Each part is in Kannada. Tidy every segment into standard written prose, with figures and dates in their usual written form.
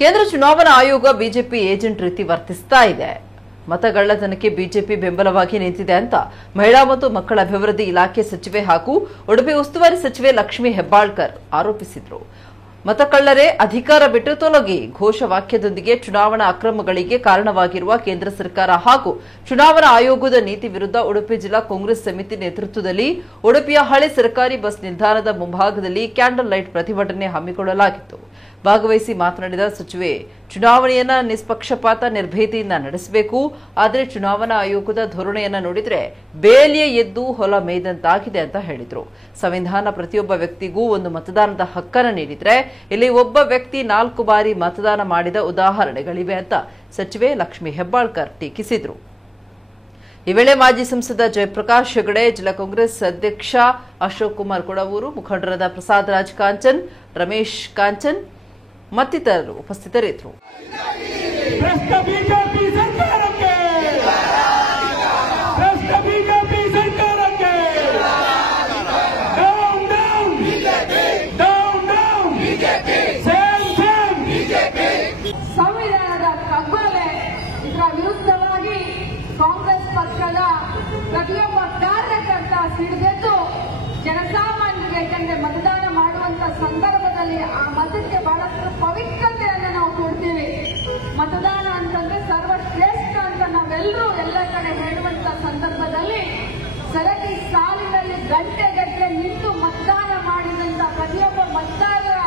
ಕೇಂದ್ರ ಚುನಾವಣಾ ಆಯೋಗ ಬಿಜೆಪಿ ಏಜೆಂಟ್ ರೀತಿ ವರ್ತಿಸ್ತಾ ಇದೆ. ಮತಗಳ್ಳತನಕ್ಕೆ ಬಿಜೆಪಿ ಬೆಂಬಲವಾಗಿ ನಿಂತಿದೆ ಅಂತ ಮಹಿಳಾ ಮತ್ತು ಮಕ್ಕಳ ಅಭಿವೃದ್ಧಿ ಇಲಾಖೆ ಸಚಿವೆ ಹಾಗೂ ಉಡುಪಿ ಉಸ್ತುವಾರಿ ಸಚಿವೆ ಲಕ್ಷ್ಮೀ ಹೆಬ್ಬಾಳ್ಕರ್ ಆರೋಪಿಸಿದರು. ಮತಕಳ್ಳರೇ ಅಧಿಕಾರ ಬಿಟ್ಟು ತೊಲಗಿ ಘೋಷವಾಕ್ಯದೊಂದಿಗೆ ಚುನಾವಣಾ ಅಕ್ರಮಗಳಿಗೆ ಕಾರಣವಾಗಿರುವ ಕೇಂದ್ರ ಸರ್ಕಾರ ಹಾಗೂ ಚುನಾವಣಾ ಆಯೋಗದ ನೀತಿ ವಿರುದ್ಧ ಉಡುಪಿ ಜಿಲ್ಲಾ ಕಾಂಗ್ರೆಸ್ ಸಮಿತಿ ನೇತೃತ್ವದಲ್ಲಿ ಉಡುಪಿಯ ಹಳೆ ಸರ್ಕಾರಿ ಬಸ್ ನಿಲ್ದಾಣದ ಮುಂಭಾಗದಲ್ಲಿ ಕ್ಯಾಂಡಲ್ ಲೈಟ್ ಪ್ರತಿಭಟನೆ ಹಮ್ಮಿಕೊಳ್ಳಲಾಗಿತ್ತು. ಭಾಗವಹಿಸಿ ಮಾತನಾಡಿದ ಸಚಿವೆ, ಚುನಾವಣೆಯನ್ನ ನಿಷ್ಪಕ್ಷಪಾತ ನಿರ್ಭೀತಿಯಿಂದ ನಡೆಸಬೇಕು. ಆದರೆ ಚುನಾವಣಾ ಆಯೋಗದ ಧೋರಣೆಯನ್ನ ನೋಡಿದ್ರೆ ಬೇಲಿಯ ಎದ್ದು ಹೊಲ ಮೇಯ್ದಂತಾಗಿದೆ ಅಂತ ಹೇಳಿದ್ರು. ಸಂವಿಧಾನ ಪ್ರತಿಯೊಬ್ಬ ವ್ಯಕ್ತಿಗೂ ಒಂದು ಮತದಾನದ ಹಕ್ಕನ್ನು ನೀಡಿದ್ರೆ ಇಲ್ಲಿ ಒಬ್ಬ ವ್ಯಕ್ತಿ 4 ಬಾರಿ ಮತದಾನ ಮಾಡಿದ ಉದಾಹರಣೆಗಳಿವೆ ಅಂತ ಸಚಿವೆ ಲಕ್ಷ್ಮೀ ಹೆಬ್ಬಾಳ್ಕರ್ ಟೀಕಿಸಿದ್ರು. ಈ ವೇಳೆ ಮಾಜಿ ಸಂಸದ ಜಯಪ್ರಕಾಶ್ ಹೆಗಡೆ, ಜಿಲ್ಲಾ ಕಾಂಗ್ರೆಸ್ ಅಧ್ಯಕ್ಷ ಅಶೋಕ್ ಕುಮಾರ್ ಕೊಡವೂರು, ಮುಖಂಡರಾದ ಪ್ರಸಾದ್ ರಾಜ್ ಕಾಂಚನ್, ರಮೇಶ್ ಕಾಂಚನ್ ಮತ್ತಿತರರು ಉಪಸ್ಥಿತರಿದ್ದರು. ಸಂವಿಧಾನದ ಕಗ್ಗೊಲೆ ಇದರ ವಿರುದ್ಧವಾಗಿ ಕಾಂಗ್ರೆಸ್ ಪಕ್ಷದ ಪ್ರತಿಯೊಬ್ಬ ಕಾರ್ಯಕರ್ತ ಸಿಡಿದೆದ್ದು ಜನಸಾಮಾನ್ಯರಿಗೆ ಯಾಕಂದ್ರೆ ಮತದಾನ ಮಾಡುವಂತ ಸಂದರ್ಭದಲ್ಲಿ ಆ ಮತಕ್ಕೆ ಬಹಳಷ್ಟು ಪವಿತ್ರತೆಯನ್ನು ನಾವು ಕೊಡ್ತೀವಿ. ಮತದಾನ ಅಂತಂದ್ರೆ ಸರ್ವಶ್ರೇಷ್ಠ ಅಂತ ನಾವೆಲ್ಲರೂ ಎಲ್ಲ ಕಡೆ ಹೇಳುವಂತ ಸಂದರ್ಭದಲ್ಲಿ ಸರತಿ ಸಾಲಿನಲ್ಲಿ ಗಂಟೆಗಟ್ಟಲೆ ನಿಂತು ಮತದಾನ ಮಾಡಿದಂತ ಪ್ರತಿಯೊಬ್ಬ ಮತದಾರರ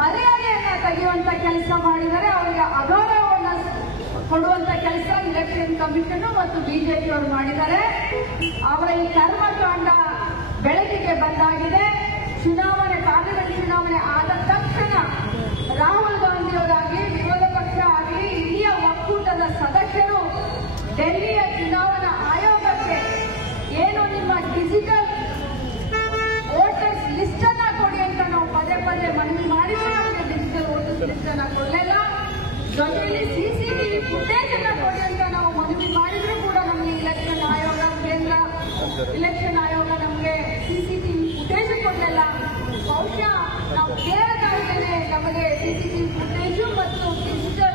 ಮರ್ಯಾದೆಯನ್ನ ತೆಗೆಯುವಂತ ಕೆಲಸ ಮಾಡಿದರೆ ಅವರಿಗೆ ಅಗೌರವವನ್ನು ಕೊಡುವಂತ ಕೆಲಸ ಇಲೆಕ್ಷನ್ ಕಮಿಷನ್ ಮತ್ತು ಬಿಜೆಪಿಯವರು ಮಾಡಿದ್ದಾರೆ. ಅವರ ಈ ಕರ್ಮಕಾಂಡ ಬೆಳಕಿಗೆ ಬಂದಾಗಿದೆ. ಪಾರ್ಲಿಮೆಂಟ್ ಚುನಾವಣೆ ಆದ ತಕ್ಷಣ ರಾಹುಲ್ ಗಾಂಧಿಯವರಾಗಿ ವಿರೋಧ ಪಕ್ಷ ಆಗಲಿ ಹಿರಿಯ ಒಕ್ಕೂಟದ ಸದಸ್ಯರು ಡೆಲ್ಲಿಯ ಚುನಾವಣಾ ಆಯೋಗಕ್ಕೆ ಏನು ನಿಮ್ಮ ಡಿಜಿಟಲ್ ವೋಟರ್ಸ್ ಲಿಸ್ಟ್ ಅನ್ನ ಕೊಡಿ ಅಂತ ನಾವು ಪದೇ ಪದೇ ಮನವಿ ಮಾಡಿದ್ರೆ ಅವರಿಗೆ ಡಿಜಿಟಲ್ ವೋಟರ್ಸ್ ಲಿಸ್ಟ್ ಅನ್ನ ಕೊಡಲಿಲ್ಲ. ಜೊತೆಯಲ್ಲಿ ಸಿಸಿಟಿವಿ ಫುಟೇಜ್ ಅನ್ನ ಕೊಡಿ ಅಂತ ನಾವು ಮನವಿ ಮಾಡಿದ್ರು ಕೂಡ ನಮಗೆ ಕೇಂದ್ರ ಇಲೆಕ್ಷನ್ ಆಯೋಗ ನಮಗೆ ಸಿಸಿಟಿವಿ ಫುಟೇಜ್ ಕೊಡಲಿಲ್ಲ. ಬಹುಶಃ ನಾವು ಕೇರಳದವರಿಗೆ ನಮಗೆ ಸಿಸಿಟಿವಿ ಫುಟೇಜು ಮತ್ತು ಡಿಜಿಟಲ್